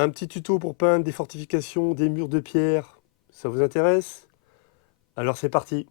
Un petit tuto pour peindre des fortifications, des murs de pierre, ça vous intéresse? Alors c'est parti!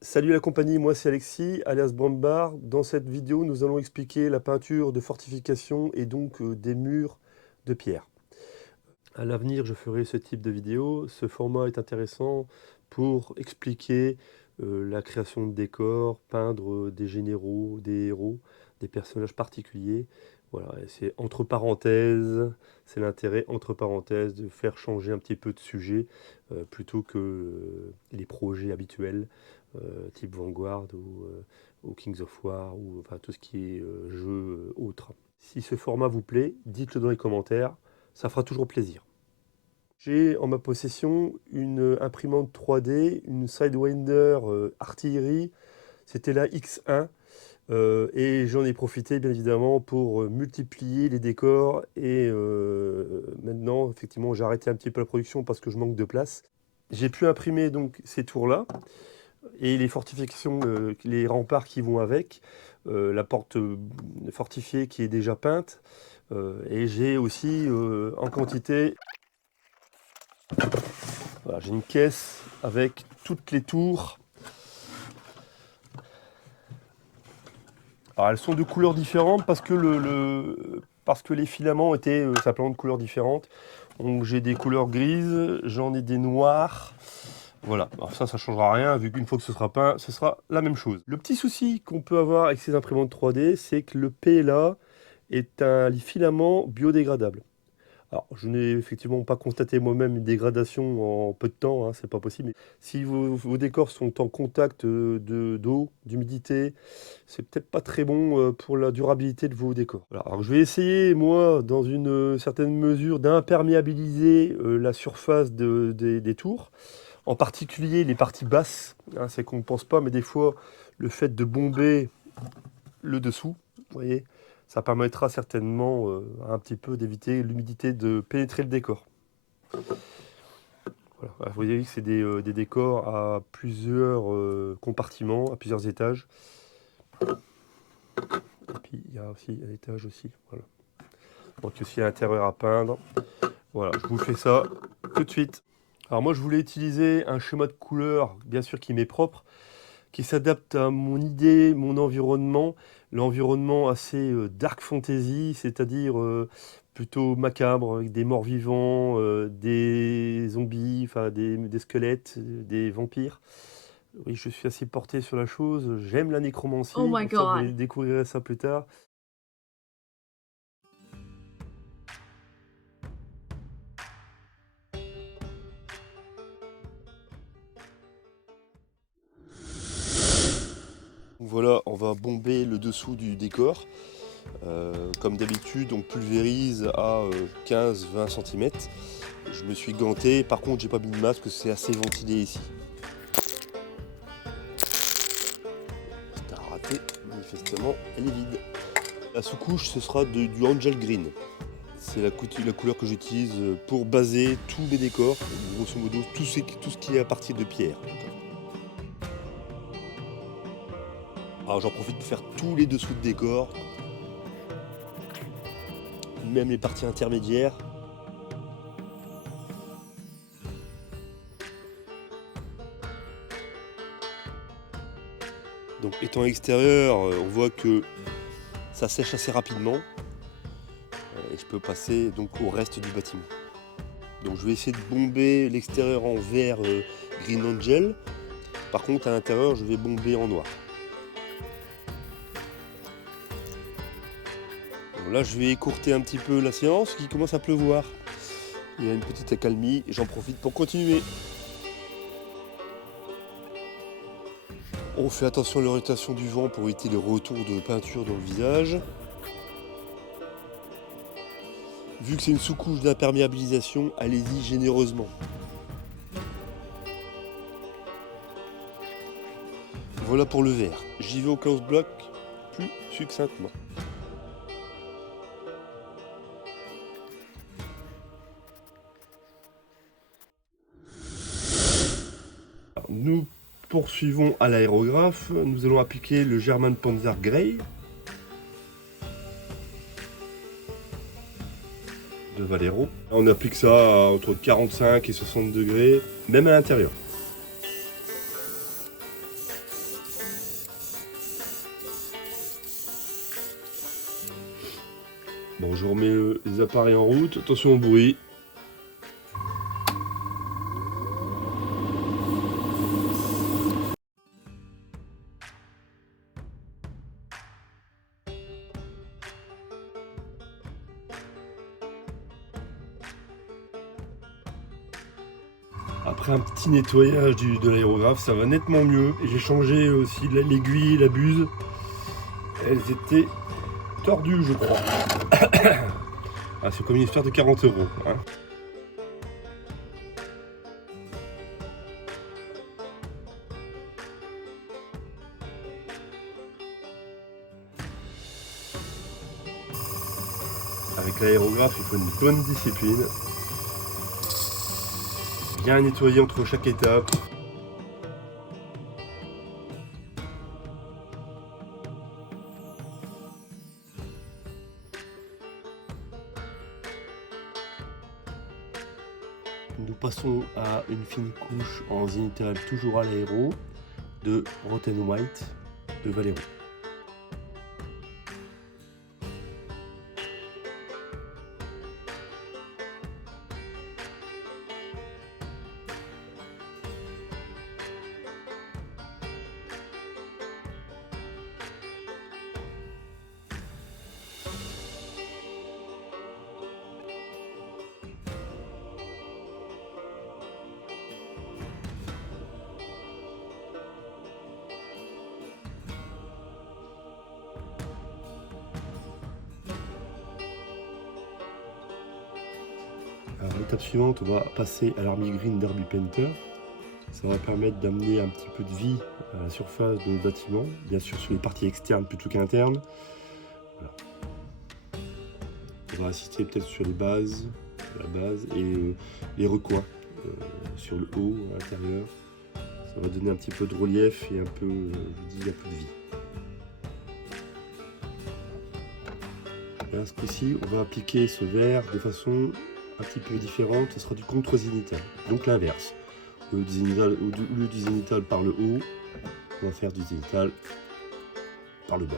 Salut la compagnie, moi c'est Alexis, alias Brandbar. Dans cette vidéo, nous allons expliquer la peinture de fortification et donc des murs de pierre. À l'avenir, je ferai ce type de vidéo. Ce format est intéressant pour expliquer la création de décors, peindre des généraux, des héros, des personnages particuliers. Voilà, et c'est entre parenthèses, c'est l'intérêt entre parenthèses de faire changer un petit peu de sujet plutôt que les projets habituels type Vanguard ou Kings of War ou enfin tout ce qui est jeu autre. Si ce format vous plaît, dites-le dans les commentaires, ça fera toujours plaisir. J'ai en ma possession une imprimante 3D, une Sidewinder artillerie, c'était la X1, et j'en ai profité bien évidemment pour multiplier les décors et maintenant effectivement j'ai arrêté un petit peu la production parce que je manque de place. J'ai pu imprimer donc ces tours-là et les fortifications, les remparts qui vont avec, la porte fortifiée qui est déjà peinte, et j'ai aussi en quantité. Voilà, j'ai une caisse avec toutes les tours. Alors elles sont de couleurs différentes parce que, parce que les filaments étaient simplement de couleurs différentes. Donc j'ai des couleurs grises, j'en ai des noirs. Voilà, alors ça ne changera rien vu qu'une fois que ce sera peint, ce sera la même chose. Le petit souci qu'on peut avoir avec ces imprimantes 3D, c'est que le PLA est un filament biodégradable. Alors, je n'ai effectivement pas constaté moi-même une dégradation en peu de temps, hein, c'est pas possible. Mais si vos décors sont en contact d'eau, d'humidité, c'est peut-être pas très bon pour la durabilité de vos décors. Voilà. Alors, je vais essayer, moi, dans une certaine mesure, d'imperméabiliser la surface des tours, en particulier les parties basses. Hein, c'est qu'on ne pense pas, mais des fois, le fait de bomber le dessous, vous voyez, ça permettra certainement un petit peu d'éviter l'humidité de pénétrer le décor. Voilà. Vous voyez que c'est des décors à plusieurs compartiments, à plusieurs étages. Et puis il y a aussi à l'étage aussi. Voilà. Donc aussi à l'intérieur à peindre. Voilà, je vous fais ça tout de suite. Alors moi je voulais utiliser un schéma de couleur, bien sûr qui m'est propre, qui s'adapte à mon idée, mon environnement, l'environnement assez dark fantasy, c'est-à-dire plutôt macabre, avec des morts vivants, des zombies, enfin des squelettes, des vampires. Oui, je suis assez porté sur la chose, j'aime la Oh nécromancie, my bon ça vous god. découvrirez ça plus tard. Voilà, on va bomber le dessous du décor. Comme d'habitude, on pulvérise à 15-20 cm. Je me suis ganté, par contre j'ai pas mis de masque parce que c'est assez ventilé ici. C'est un raté, manifestement, elle est vide. La sous-couche, ce sera du Angel Green. C'est la couleur que j'utilise pour baser tous mes décors, grosso modo tout ce qui est à partir de pierre. Alors j'en profite pour faire tous les dessous de décor, même les parties intermédiaires. Donc étant à l'extérieur, on voit que ça sèche assez rapidement et je peux passer donc au reste du bâtiment. Donc je vais essayer de bomber l'extérieur en vert Green Angel. Par contre à l'intérieur je vais bomber en noir. Bon, là je vais écourter un petit peu la séance qui commence à pleuvoir. Il y a une petite accalmie et j'en profite pour continuer. On fait attention à l'orientation du vent pour éviter les retours de peinture dans le visage. Vu que c'est une sous-couche d'imperméabilisation, allez-y généreusement. Voilà pour le vert. J'y vais au close block plus succinctement. Nous poursuivons à l'aérographe. Nous allons appliquer le German Panzer Grey de Valero. On applique ça à entre 45 et 60 degrés, même à l'intérieur. Bon, je remets les appareils en route. Attention au bruit. Après un petit nettoyage de l'aérographe, ça va nettement mieux. Et j'ai changé aussi l'aiguille et la buse. Elles étaient tordues, je crois. Ah, c'est comme une histoire de 40 €. Hein. Avec l'aérographe, il faut une bonne discipline. Bien nettoyer entre chaque étape. Nous passons à une fine couche en zénithal, toujours à l'aéro, de Rotten White de Valero. L'étape suivante, on va passer à l'army green Derby Painter. Ça va permettre d'amener un petit peu de vie à la surface de nos bâtiments, bien sûr sur les parties externes plutôt qu'internes. Voilà. On va insister peut-être sur les bases, la base et les recoins sur le haut, à l'intérieur. Ça va donner un petit peu de relief et un peu, je vous dis, un peu de vie. Là, ce coup-ci, on va appliquer ce verre de façon un petit peu différente, ce sera du contre-zénithal, donc l'inverse. Au lieu du zénithal par le haut, on va faire du zénithal par le bas.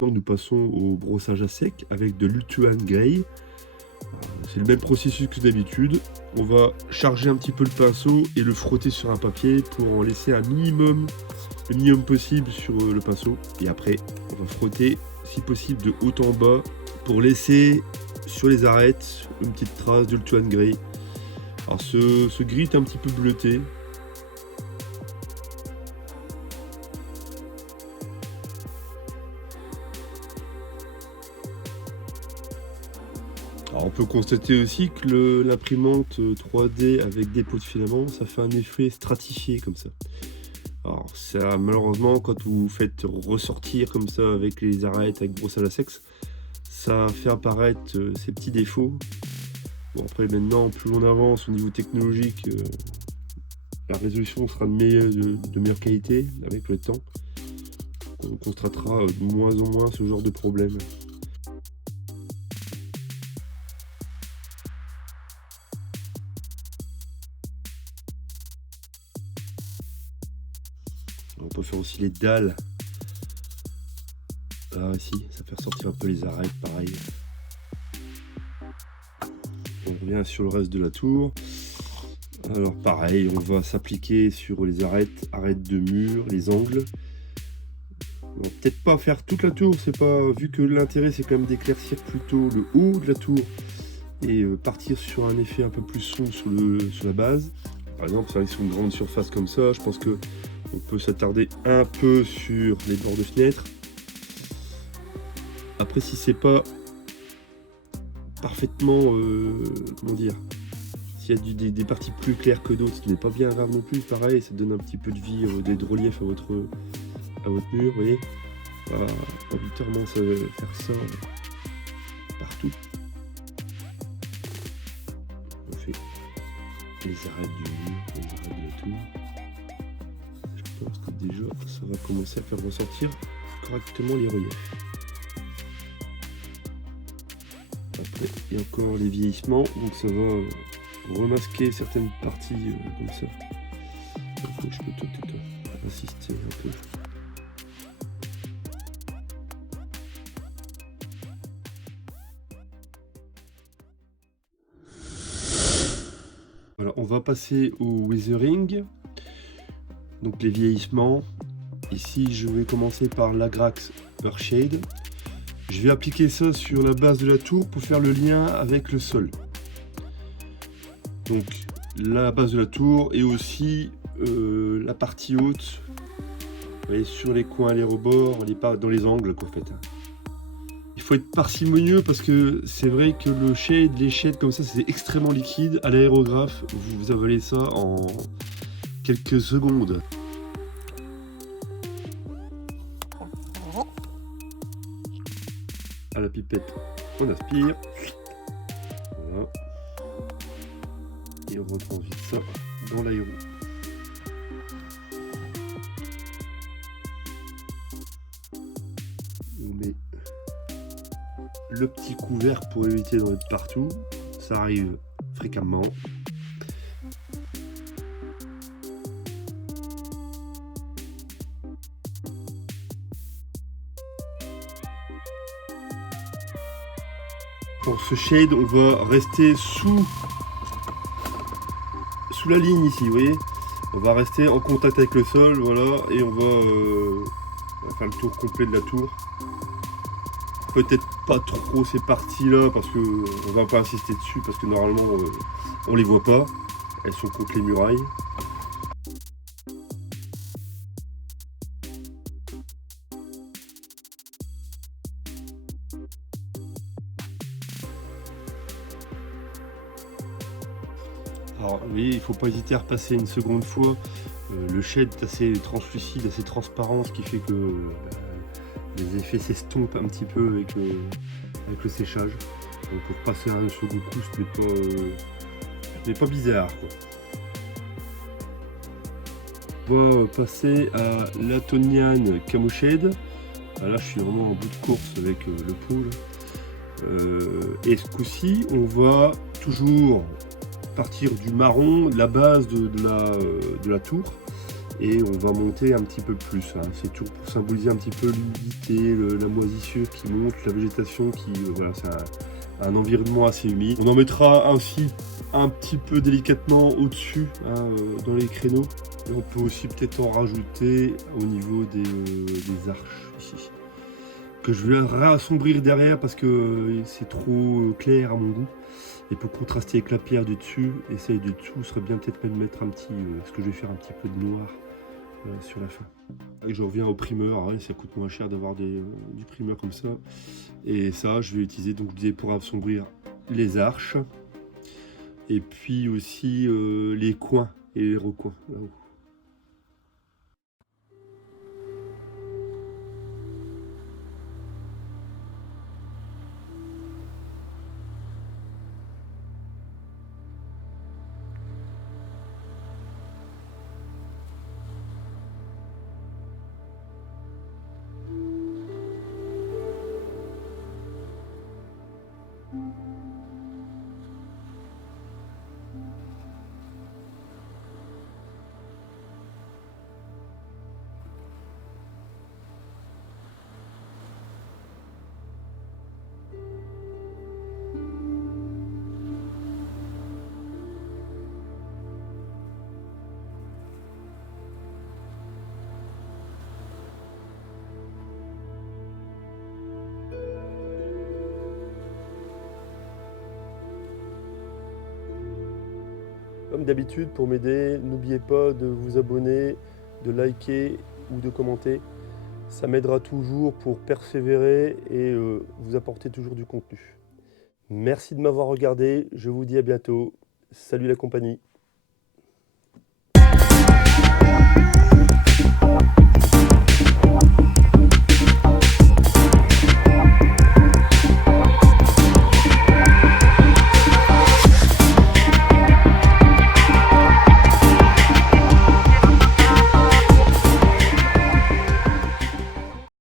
Nous passons au brossage à sec avec de l'Ultuan Grey. C'est le même processus que d'habitude. On va charger un petit peu le pinceau et le frotter sur un papier pour en laisser un minimum, le minimum possible sur le pinceau. Et après, on va frotter, si possible, de haut en bas pour laisser sur les arêtes une petite trace d'Ultuan Grey. Alors ce gris est un petit peu bleuté. Alors on peut constater aussi que l'imprimante 3D avec dépôt de filament, ça fait un effet stratifié comme ça. Alors ça, malheureusement, quand vous faites ressortir comme ça avec les arêtes, avec brossage à sec, ça fait apparaître ces petits défauts. Bon, après maintenant, plus on avance au niveau technologique, la résolution sera de meilleure qualité avec le temps. On constatera de moins en moins ce genre de problème. On peut faire aussi les dalles. Là ici, ça fait ressortir un peu les arêtes, pareil. On revient sur le reste de la tour. Alors pareil, on va s'appliquer sur les arêtes de mur, les angles. Bon, peut-être pas faire toute la tour, c'est pas, vu que l'intérêt c'est quand même d'éclaircir plutôt le haut de la tour et partir sur un effet un peu plus sombre sur la base. Par exemple, c'est vrai que sur une grande surface comme ça, je pense que on peut s'attarder un peu sur les bords de fenêtre. Après, si c'est pas parfaitement, comment dire, s'il y a des parties plus claires que d'autres, ce n'est pas bien grave non plus. Pareil, ça donne un petit peu de vie, de relief à votre mur, vous voyez. Pas obligatoirement faire ça partout. On fait les arêtes du mur, les arêtes de la tour. Je pense que déjà, ça va commencer à faire ressortir correctement les reliefs. Après, il y a encore les vieillissements, donc ça va remasquer certaines parties comme ça. Il faut que je peux peut-être insister un peu. Voilà, on va passer au weathering, donc les vieillissements. Ici, je vais commencer par l'Agrax Earthshade. Je vais appliquer ça sur la base de la tour pour faire le lien avec le sol. Donc la base de la tour et aussi la partie haute, vous voyez, sur les coins, les rebords, dans les angles qu'en fait. Il faut être parcimonieux parce que c'est vrai que les shades comme ça, c'est extrêmement liquide. À l'aérographe, vous avalez ça en quelques secondes. À la pipette, on aspire. Voilà. Et on retransite ça dans l'aéro. On met le petit couvercle pour éviter d'en être partout. Ça arrive fréquemment. Pour ce shade, on va rester sous la ligne ici, vous voyez. On va rester en contact avec le sol, voilà, et on va faire le tour complet de la tour. Peut-être pas trop ces parties-là, parce que on va pas insister dessus, parce que normalement, on les voit pas. Elles sont contre les murailles. Alors oui, il ne faut pas hésiter à repasser une seconde fois. Le shade est assez translucide, assez transparent, ce qui fait que les effets s'estompent un petit peu avec le séchage. Donc pour passer à un second coup, ce n'est pas bizarre, quoi. On va passer à l'Atonian Camo Shade. Là, je suis vraiment en bout de course avec le pot. Et ce coup-ci, on va toujours partir du marron, de la base de la tour, et on va monter un petit peu plus. Hein. C'est tout pour symboliser un petit peu l'humidité, la moisissure qui monte, la végétation qui... voilà, c'est un environnement assez humide. On en mettra ainsi un petit peu délicatement au-dessus, hein, dans les créneaux. Et on peut aussi peut-être en rajouter au niveau des arches ici, que je vais rassombrir derrière parce que c'est trop clair à mon goût. Et pour contraster avec la pierre du dessus et celle du dessous, serait bien peut-être même mettre un petit, ce que je vais faire un petit peu de noir sur la fin. Et je reviens au primeur, hein, ça coûte moins cher d'avoir du primeur comme ça. Et ça, je vais utiliser, donc je disais, pour assombrir les arches. Et puis aussi les coins et les recoins là-haut. Comme d'habitude, pour m'aider, n'oubliez pas de vous abonner, de liker ou de commenter. Ça m'aidera toujours pour persévérer et vous apporter toujours du contenu. Merci de m'avoir regardé, je vous dis à bientôt. Salut la compagnie.